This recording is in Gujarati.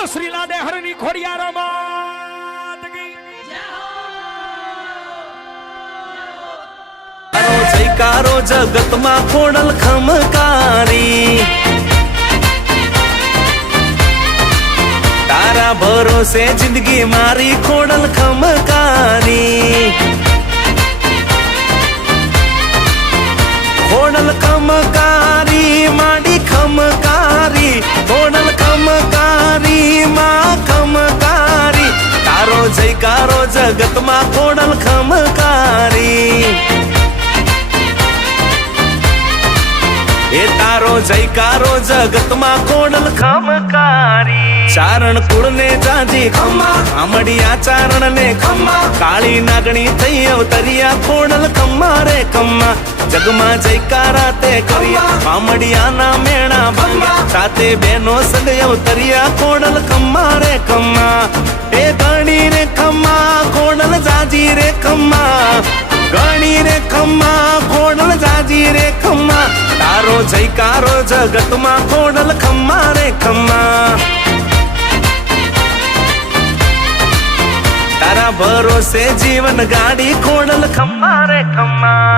બોલ શ્રી લાડે હરની ખોડિયાર માત કી જયકારો જગતમાં ખોડલ ખમકારી. તારા ભરોસે જિંદગી મારી ખોડલ ખમકારી. ખોડલ ખમકારી. તારો જગતમાં ખોડલ ખમકારી. એ તારો જયકારો જગતમાં કોડલ ખમકારી. ચારણ કુળને જાજી ખમ્મા આમડિયા ચારણ ને ખમ્મા કાળી નાગણી થઈ અવતરિયા, ખોડલ ખમ્મા રે ખમ્મા જગમાં જયકારા તે કર્યા આમડિયા ના મેણા ભર્યા સાથે બેનો સંગ અવતરિયા, ખોડલ ખમ્મા રે ખમ્મા ખમ્મા, ગણી રે ખમ્મા, ખોડલ જાજી રે ખમ્મા, તારો જયકારો જગતમાં ખોડલ ખમ્મા રે ખમ્મા. તારા ભરોસે જીવન ગાડી ખોડલ ખમ્મા રે ખમ્મા.